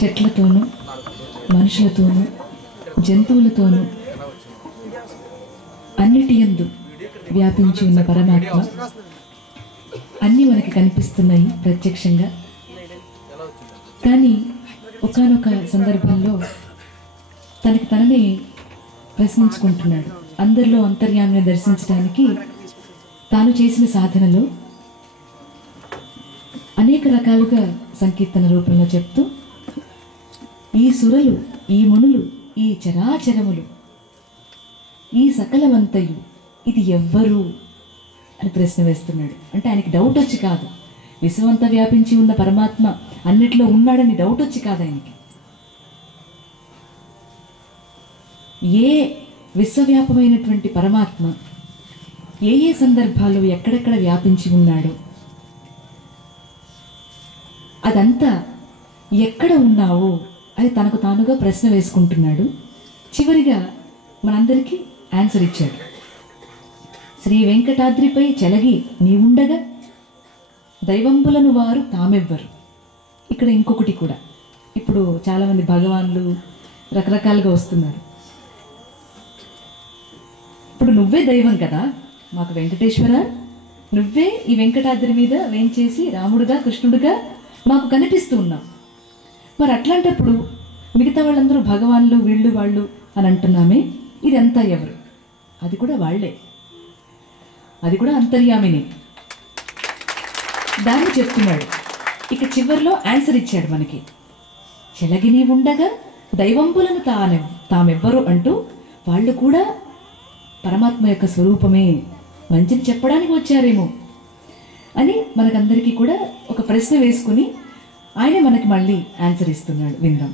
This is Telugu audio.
చెట్లతోనూ మనుషులతోనూ జంతువులతోనూ అన్నిటి యందు వ్యాపించి ఉన్న పరమాత్మ అన్నీ మనకి కనిపిస్తున్నాయి ప్రత్యక్షంగా. కానీ ఒకానొక సందర్భంలో తనకి తననే ప్రశ్నించుకుంటున్నాడు. అందరిలో అంతర్యామిని దర్శించడానికి తాను చేసిన సాధనలో అనేక రకాలుగా సంకీర్తన రూపంలో చెప్తూ ఈ సురలు, ఈ మునులు, ఈ చరాచరములు, ఈ సకలమంతయు ఇది ఎవ్వరు అని ప్రశ్న వేస్తున్నాడు. అంటే ఆయనకి డౌట్ వచ్చి కాదు, విశ్వమంతా వ్యాపించి ఉన్న పరమాత్మ అన్నిట్లో ఉన్నాడని డౌట్ వచ్చి కాదు ఆయనకి. ఏ విశ్వవ్యాపమైనటువంటి పరమాత్మ ఏ ఏ సందర్భాల్లో ఎక్కడెక్కడ వ్యాపించి ఉన్నాడో అదంతా ఎక్కడ ఉన్నావో అని తనకు తానుగా ప్రశ్న వేసుకుంటున్నాడు. చివరిగా మనందరికీ ఆన్సర్ ఇచ్చాడు. శ్రీ వెంకటాద్రిపై చెలగి నీవుండగా దైవంబులను వారు తామెవ్వరు. ఇక్కడ ఇంకొకటి కూడా, ఇప్పుడు చాలామంది భగవాన్లు రకరకాలుగా వస్తున్నారు. ఇప్పుడు నువ్వే దైవం కదా మాకు వెంకటేశ్వర, నువ్వే ఈ వెంకటాద్రి మీద వేంచేసి రాముడుగా కృష్ణుడుగా మాకు కనిపిస్తూ ఉన్నావు. మరి అట్లాంటప్పుడు మిగతా వాళ్ళందరూ భగవాన్లు వీళ్ళు వాళ్ళు అని అంటున్నామే, ఇదంతా ఎవరు? అది కూడా వాళ్ళే, అది కూడా అంతర్యామిని. దాన్ని చెప్తున్నాడు. ఇక చివరిలో ఆన్సర్ ఇచ్చాడు మనకి. చెలగిని ఉండగా దైవంబులను తామెవ్వరు అంటూ వాళ్ళు కూడా పరమాత్మ యొక్క స్వరూపమే, మంచిని చెప్పడానికి వచ్చారేమో అని మనకందరికీ కూడా ఒక ప్రశ్న వేసుకుని ఆయన మనకి మళ్ళీ ఆన్సర్ ఇస్తున్నాడు. విందాం.